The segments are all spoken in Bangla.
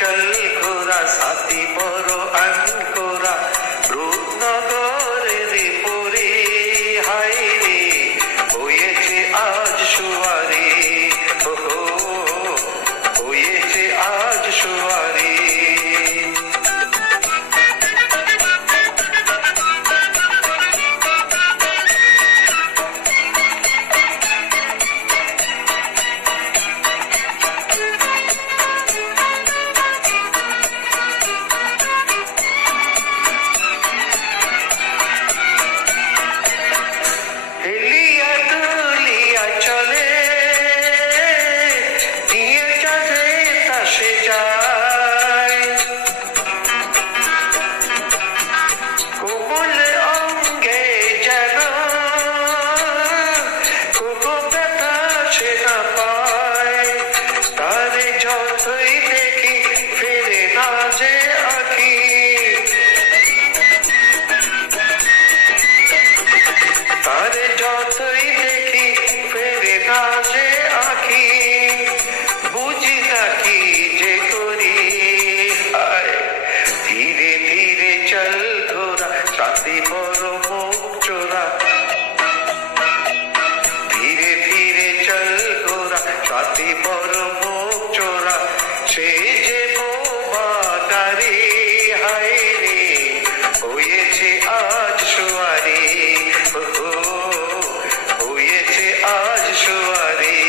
চল ঘোরা সাথী বড় আনকোরা রূপনগরের পরে হায় রে হয়েছে আজ সোয়ারে হয়েছে আজ সোয়ারে সাথী বড় মুখ চোরা ধীরে ধীরে চল ঘোরা সাথী বড় মুখ চোরা সে যে বোবাটারে হায় রে হয়েছে আজ সোয়ারে হয়েছে আজ সোয়ারে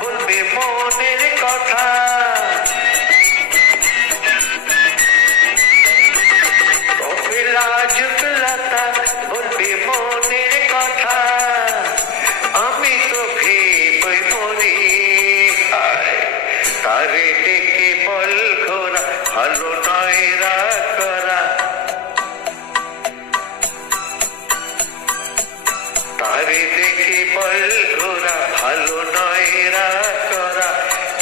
বলবে মনের কথা কবে লাজুক লতা বলবে মনের কথা আমি তো ভেবে মরি তারে ডেকে বল ঘোরা ভালো নয় রাগ করা তারে দেখে বল ঘোরা ভালো নয় রাগ করা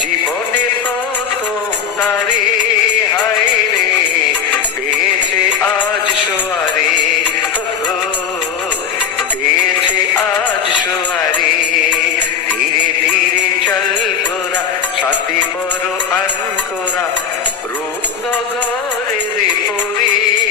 জীবনে প্রথম তারে হায় রে পেয়েছে আজ সোয়ারে পেয়েছে আজ সোয়ারে ধীরে ধীরে চল ঘোরা সাথী বড় আনকোরা রূপনগরের পরে